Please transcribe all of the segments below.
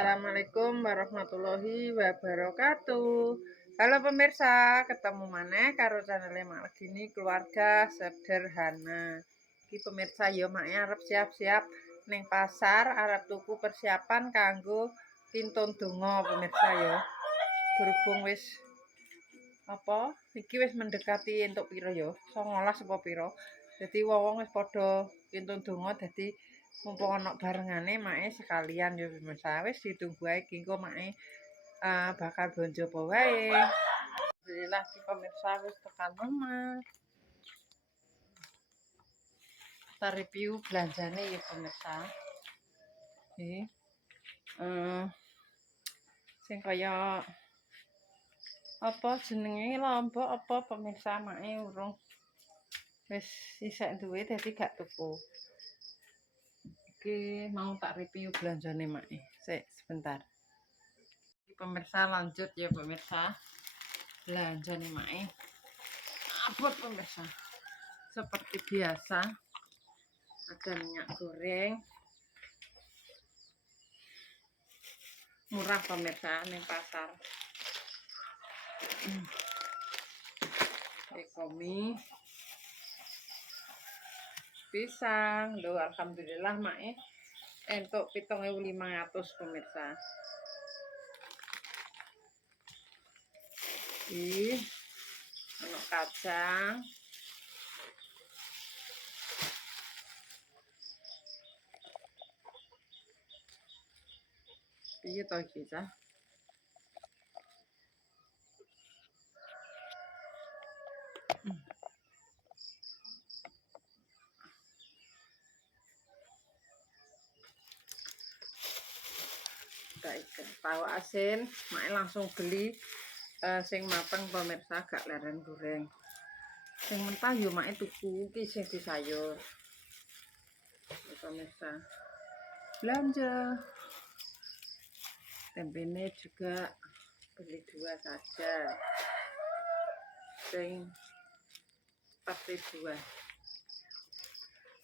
Assalamualaikum warahmatullahi wabarakatuh. Halo pemirsa, ketemu maneh karo channel Mak Gini Keluarga Sederhana. Iki pemirsa yo mak arep siap-siap ning pasar arep tuku persiapan kanggo kintun donga pemirsa yo. Berhubung wis iki wis mendekati entuk pira yo? 19 apa pira. Dadi wong wis padha kintun donga dadi mumpung ana barengane mae sekalian ya pemirsa. Wis ditunggu ae engko mae bakal blonjo apa wae. Alhamdulillah iki pemirsa wis tekan omah. Kita review belanjane ya pemirsa. Nggih. Sing kaya apa jenenge lombok apa pemirsa mae urung wis isek duwe dadi gak tuku. Iki mau tak review belanjane mae. Sik sebentar. Iki pemirsa lanjut ya pemirsa. Belanjane mae. Abot pemirsa. Seperti biasa. Ada minyak goreng. Murah pemirsa ning pasar. Ekomi. Pisang, lho alhamdulillah mae entuk 7.500 pemirsa. Ono kacang. Piye to iki, Cah? Tahu asin, mak langsung beli sing mateng pemirsa gak leren goreng. Sing mentah yo mak tuku iki sing di sayur. Pemirsa. Belanja. Tempenya juga beli 2 saja. Sing 4.000.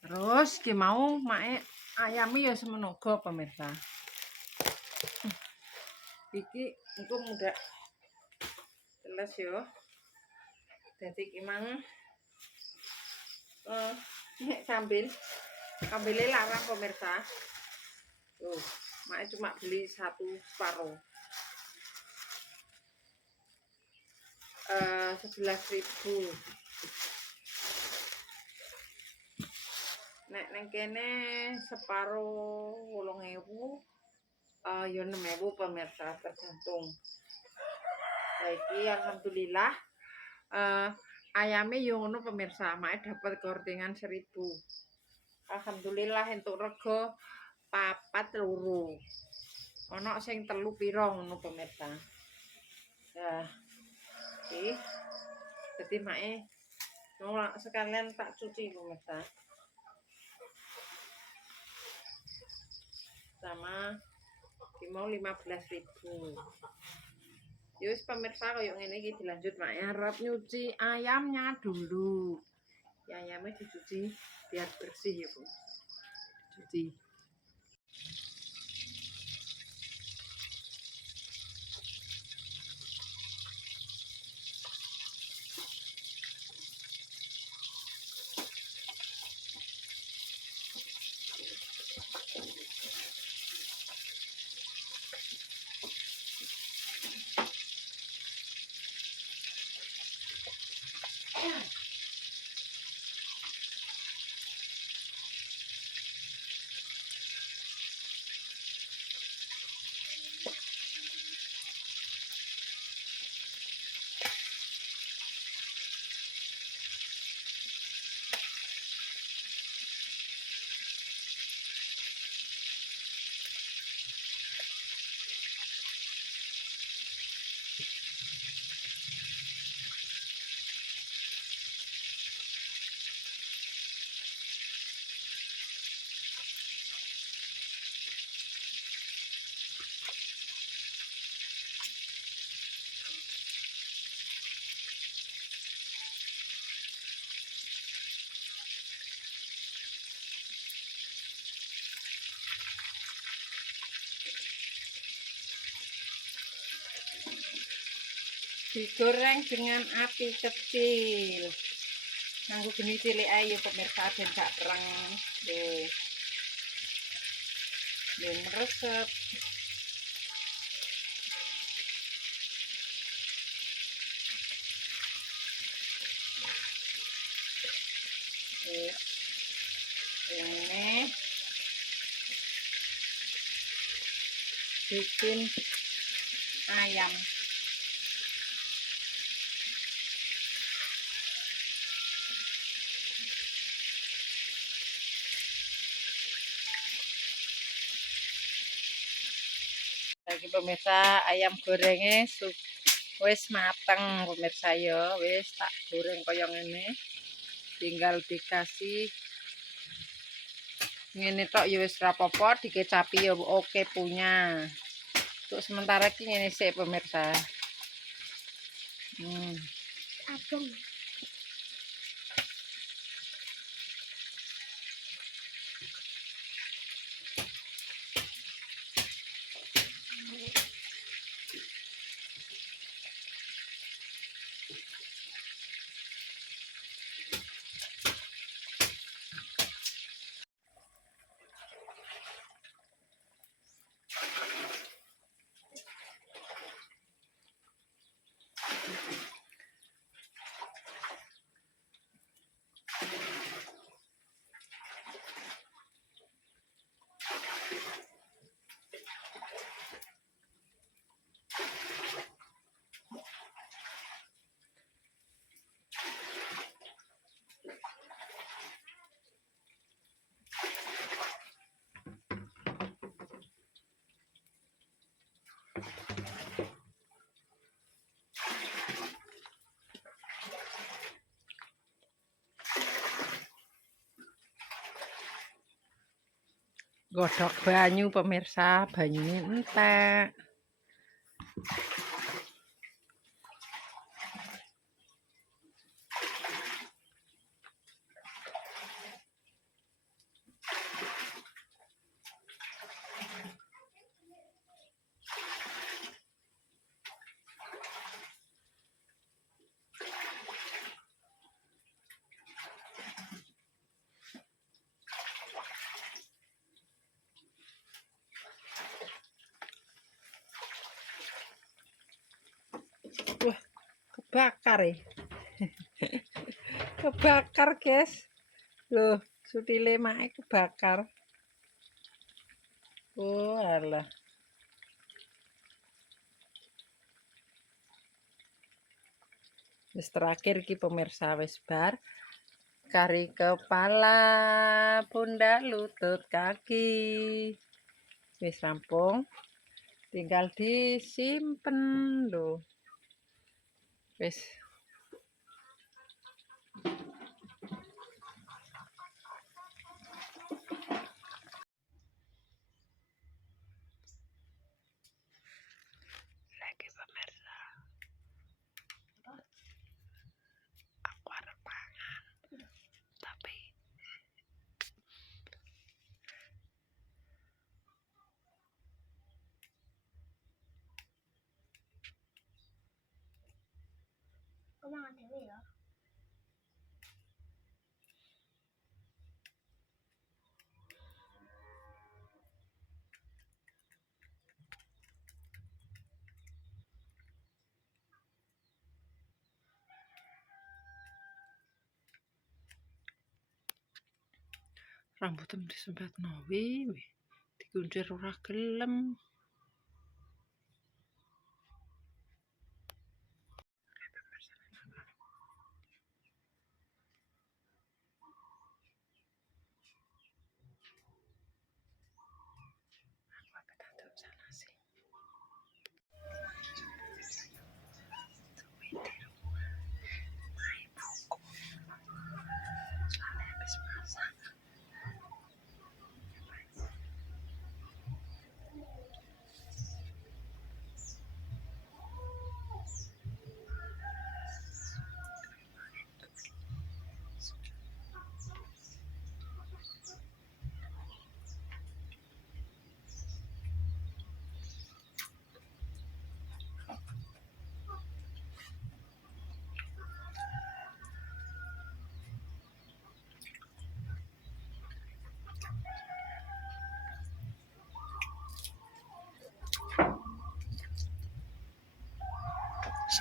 Terus ki mau mak ayami ya semenoga pemirsa. Iki engko mudah jelas yo. Dadi ki mang kambile larang pemirsa. Tuh, mak cuma beli 1 separuh. 11.000. Nek neng kene separuh 8.000 ya 6.000 pemirsa tergantung. Saiki alhamdulillah ayame yo ngono pemirsa, mae dapat gordengan 1.000. Alhamdulillah entuk rega 4 loro. Ana sing 3 pira ngono pemirsa. Ya. Iki dadi mae mau sekalian tak cuci pemirsa. Sama iki mau 15.000. Ya wis pemirsa koyo ngene iki dilanjut mak arep nyuci ayamnya dulu. Ya ayamnya dicuci biar bersih ya, Bu. Cuci. Digoreng dengan api kecil. Nganggo geni cilik ae pemirsa ben gak terang. Nggih. Meresep. Ini bikin ayam. Lagi pemirsa, ayam gorengnya wis mateng pemirsa ya, wis tak goreng kaya ngene. Tinggal dikasih ngene tok ya wis rapopo, dikecapi ya oke punya. Untuk sementara iki ngene sik pemirsa. Adem. Godhog banyu pemirsa, banyune entek. Wah, kebakar ya. Kebakar, guys. Loh, sutile mae kebakar. Oh, alah. Wis terakhir ki pemirsa wis bar. Kari kepala, pundak, lutut, kaki. Wis rampung. Tinggal disimpen loh. Wis. Lagi pemirsa. Aku arep pangan. Tapi mangan dhewe ya. Rambutan disempet nowi, dikuncir ora gelem.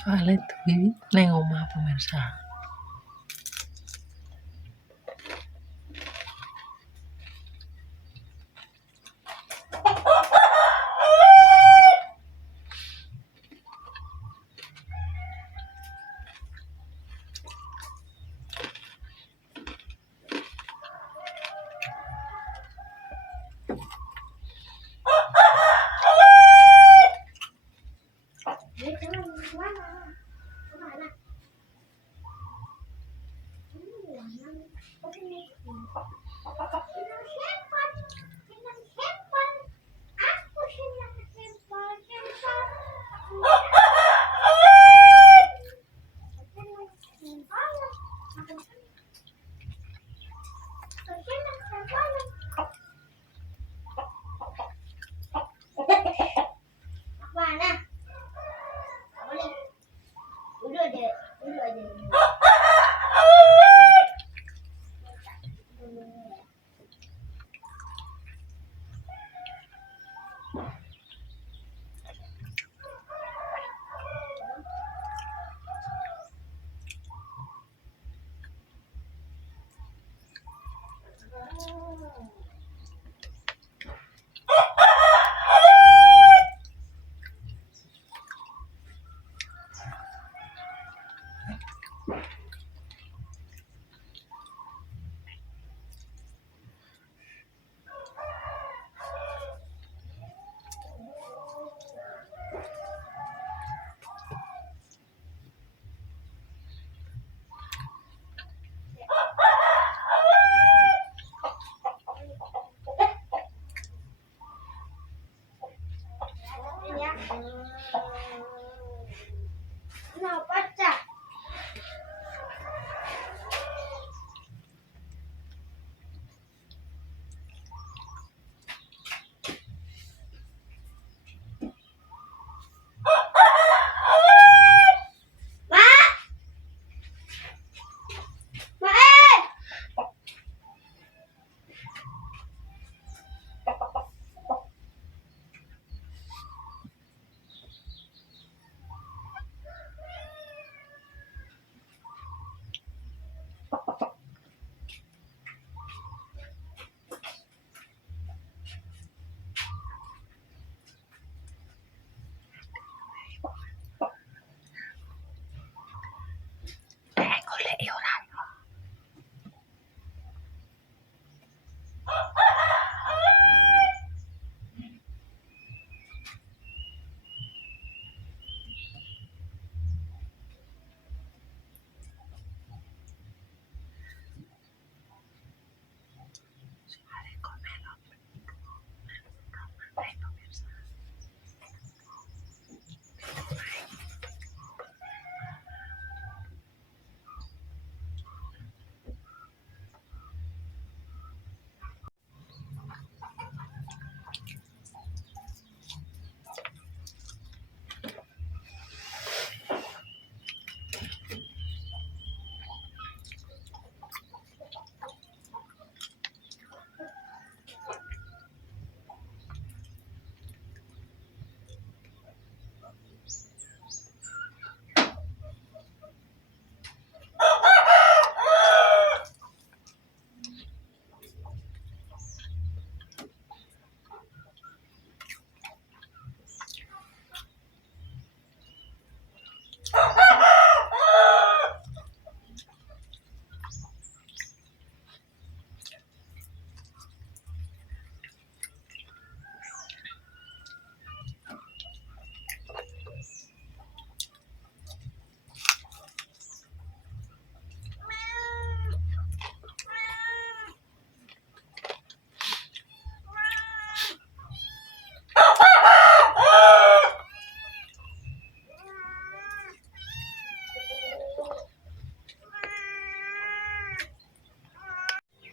Soalnya tuh neng omah pemirsa.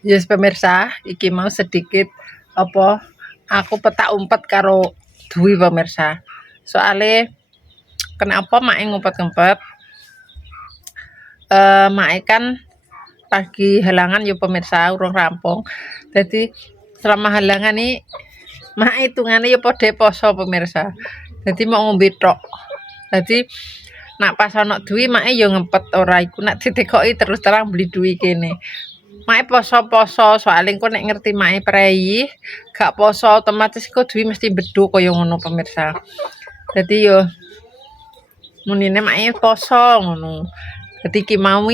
Yes pemirsa, iki mau sedikit apa aku petak umpet karo Dwi pemirsa. Soalnya kenapa mak ngumpet-ngumpet? Mak kan lagi halangan ya pemirsa urung rampung. Jadi selama halangan nih mak hitungannya ya padha poso pemirsa. Jadi mau ngombe tok. Jadi Nak pas ana duwi make yo ngempet ora iku nak ditekoki terus terang beli duwi kene. Make poso-poso soalnya engko nek ngerti make prei gak poso otomatis kok duwi mesti beduk kaya ngono pemirsa. Dadi yo munine make poso ngono. Dadi ki mau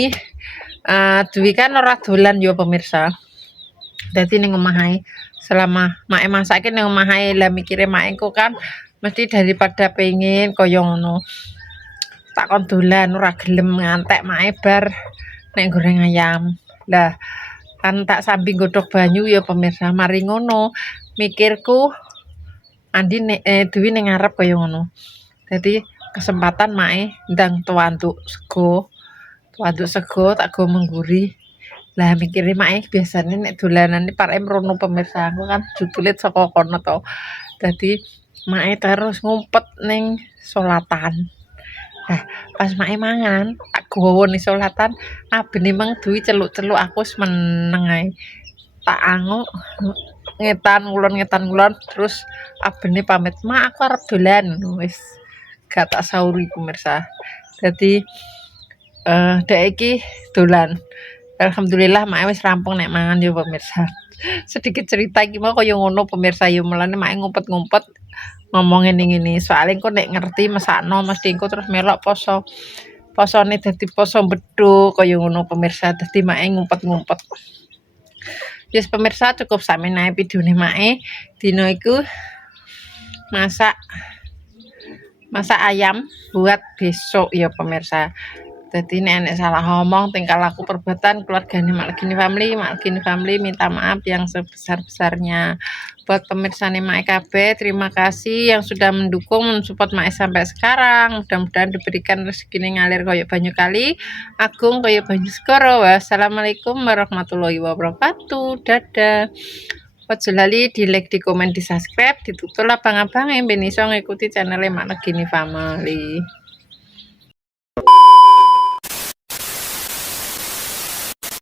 duwi kan ora dolan yo pemirsa. Dadi ning omah ae selama make masake ning omah ae lah mikire make engko kan mesti daripada pengen kaya ngono. Tak kon dolan ora gelem ngantek make bar nek goreng ayam. Lah kan tak sambil godhog banyu ya pemirsa mari ngono mikirku andi duwi ning ngarep kaya ngono. Dadi kesempatan mae ndang tuantuk sego tak go mengguri. Lah mikire mae biasane nek dolanane parek mrono pemirsa aku kan jutulit saka kono to. Dadi mae terus ngumpet ning solatan. Nah, pas mae mangan, tak gowo ning solatan, abene meng duwi celuk-celuk aku wis meneng ae. Tak anguk ngetan ngulon terus abene pamit, "Mak, aku arep dolan." Wis gak tak sauri pemirsa. Dadi dek iki dolan. Alhamdulillah mae wis rampung nek mangan ya pemirsa. Sedikit cerita iki mau kaya ngono pemirsa ya mulane mae ngumpet-ngumpet ngomong ngene-ngene soalnya engko nek ngerti mesakno mesti engko terus melok posone dadi poso beduk kaya ngono pemirsa dadi mae ngumpet-ngumpet. Yes pemirsa cukup sakmenae videone mae dina iku masak ayam buat besok ya pemirsa. Jadi nek salah ngomong tingkah laku perbuatan keluarganya Mak Legini Family minta maaf yang sebesar-besarnya. Buat pemirsa Mak KB, terima kasih yang sudah mendukung mensupport Mak sampai sekarang. Mudah-mudahan diberikan rezeki ngalir koyo banyu kali, agung koyo banyu segara. Wassalamualaikum warahmatullahi wabarakatuh. Dadah. Ojo lali di like, di komen, di subscribe, ditutul abang-abang yang ben iso ngikuti channel Mak Legini Family.